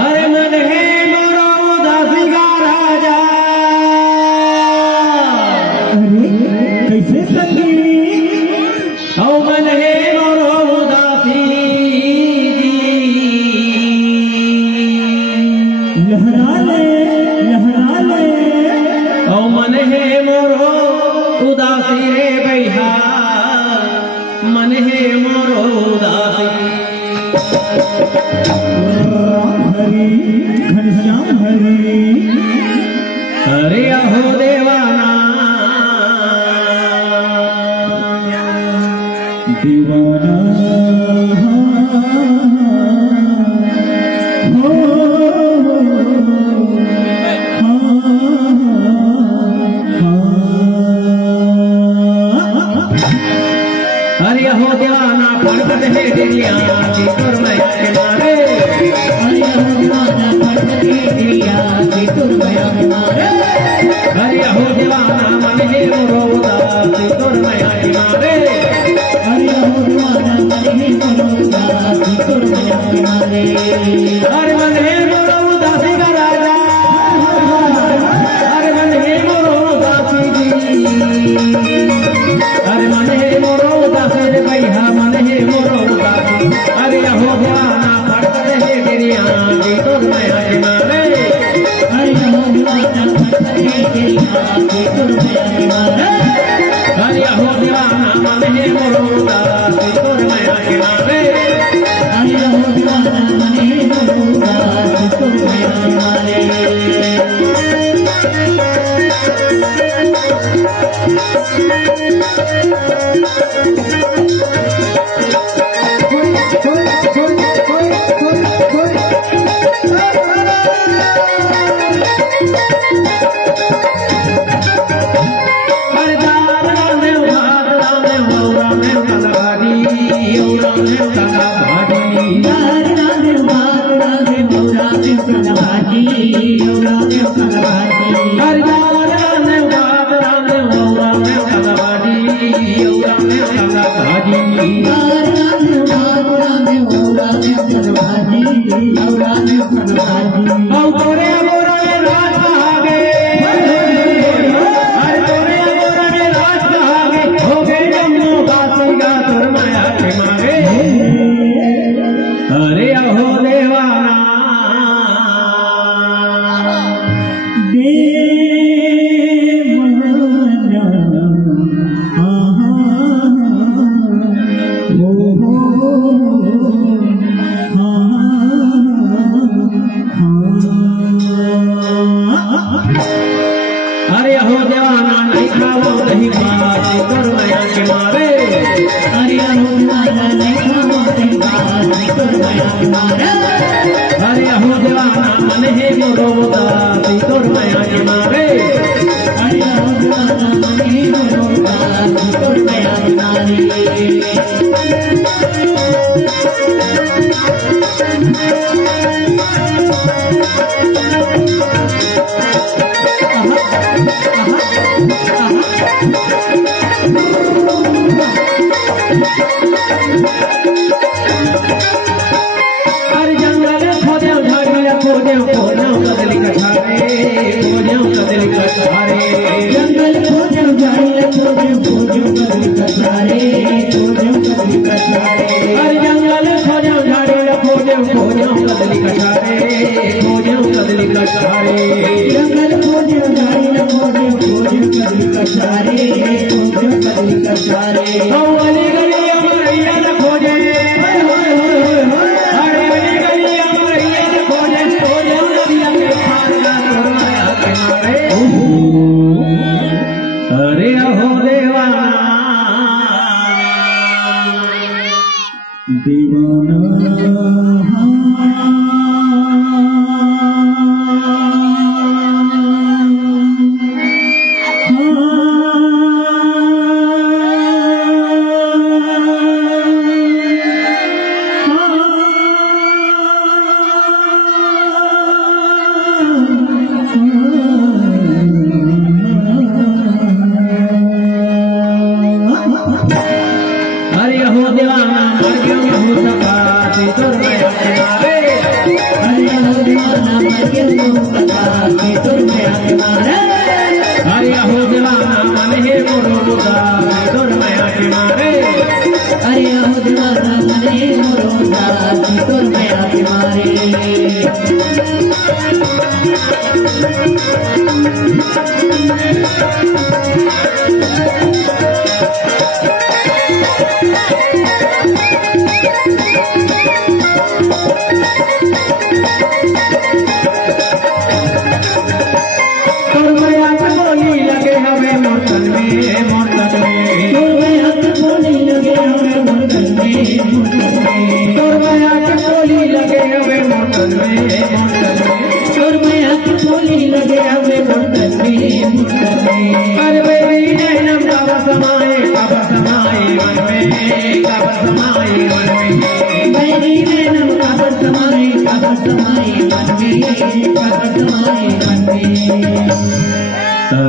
अरे मन है मोरो उदासी का राजा। अरे कैसे सखी? औ मन है मोरो उदासी लहरा ले औ मन है मोरो उदासी रे भैया, मन है मोरो उदासी। हरी घनश्याम हरी। अरे अहो देवाना दीवाना हो अरे अहो देवाना पड़पट है दिलिया की तुरमया के मारे। अरे हो दीवाना पड़पट है दिलिया की तुरमया के मारे। अरे अहो देवाना मन है मोरो उदासी तुरमया के मारे। अरे हो दीवाना मन है मोरो उदासी तुरमया के मारे। अरे मन है मोरो उदासी का राजा। अरे मन है मोरो उदासी जी। अरे मन है मोरो उदासी रे भैया, मन है मोरो उदासी। अरे अहो देवाना पड़पट है दिलिया की तुरमया के मारे। अरे हो दीवाना पड़पट है दिलिया की तुरमया के मारे। अरे अहो देवाना मन है मोरो उदासी तुरमया के मारे। अरे हो दीवाना मन है मोरो उदासी तुरमया के मारे। अरे दाद राम देव भाद राम देव राम देव काला भागी, राम देव काला भागी। दाद राम देव भाद राम देव राम देव काला भागी, राम देव काला भागी। अरे दाद राम देव भाद राम देव राम देव काला भागी, राम देव काला भागी। दाद राम देव भाद राम देव राम देव काला भागी, राम देव काला भागी। औ तोरे मोरा ने राज कहागे, अरे तोरे मोरा ने राज कहागे। हो गए जम्मू काशी का तुरमया के मारे। अरे अहो देवाना देवाना अरे अहो देवाना नहीं खाओ नहीं बात तुरमया के मारे। अरे हो दीवाना नहीं खाओ नहीं बात तुरमया के मारे। अरे अहो देवाना मन है मोरो उदासी तुरमया के मारे। अरे हो दीवाना मन है मोरो उदासी तुरमया के मारे। अरे जंगल खोजे झाड़िया खोजे कदली कछारे, कदली कछारे। जंगल खोजो झाड़िया खोजो कदली कछारे, कदली कछारे। अरे जंगल खोजे झाड़िया खोजे कदली कछारे, कदली कछारे। जंगल खोजो झाड़िया खोजो कदली कछारे, कदली कछारे। अली गली अमरैया न खोजे, अरे अली गली अमरैया न खोजे। नदिया के पार का तुरमया के मारे। अरे अहो देवाना दीवाना अरे हो दीवाना मर गया महू सका तुर माया के मारे अरे हो दीवाना मर गया महू सका तुर माया के मारे अरे हो दीवाना मन हे मोरो मुदा तुर माया के मारे अरे हो दीवाना मन हे मोरो मुदा तुर माया के मारे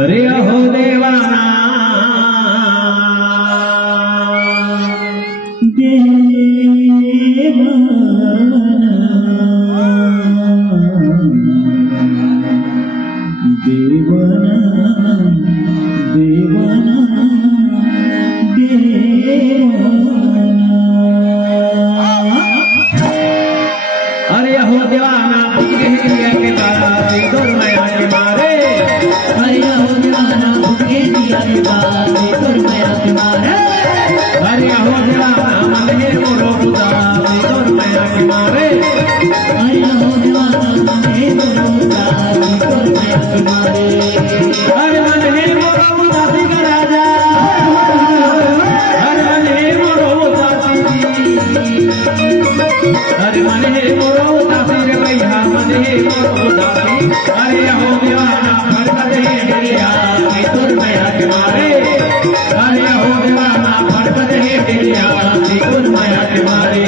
अरे हो देवाना अरे हो दीवाना के तारा तुर माया के मारे अरे हो दीवाना भूखे दिया के बारे तुर माया के मारे अरे हो दीवाना मन हे मोरो मुदा तुर माया के मारे अरे हो दीवाना मन हे मोरो मुदा तुर माया के मारे अरे मन हे मोरो मुदा सिंह राजा अरे मन हे मोरो मुदा अरे मन हे मोरो मुदा सिंह भैया मन हे मोरो मुदा अरे हो दीवाना फड़कत हे डेरिया तुर माया के मारे अरे हो दीवाना फड़कत हे डेरिया तुर माया के मारे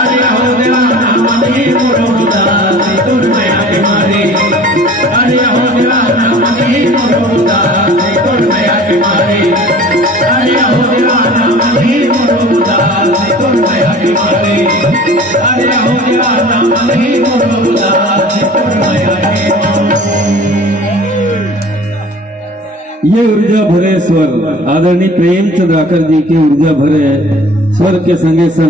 अरे हो दीवाना मन हे मोरो मुदा तुर माया के मारे अरे हो दीवाना मन हे मोरो मुदा तुर माया के मारे अरे हो दीवाना मन हे मोरो मुदा तुर माया के मारे अरे हो दीवाना मन हे मोरो मुदा तुर माया के ये ऊर्जा भरे स्वर आदरणीय प्रेमचंद राकर जी के ऊर्जा भरे स्वर के संगे संग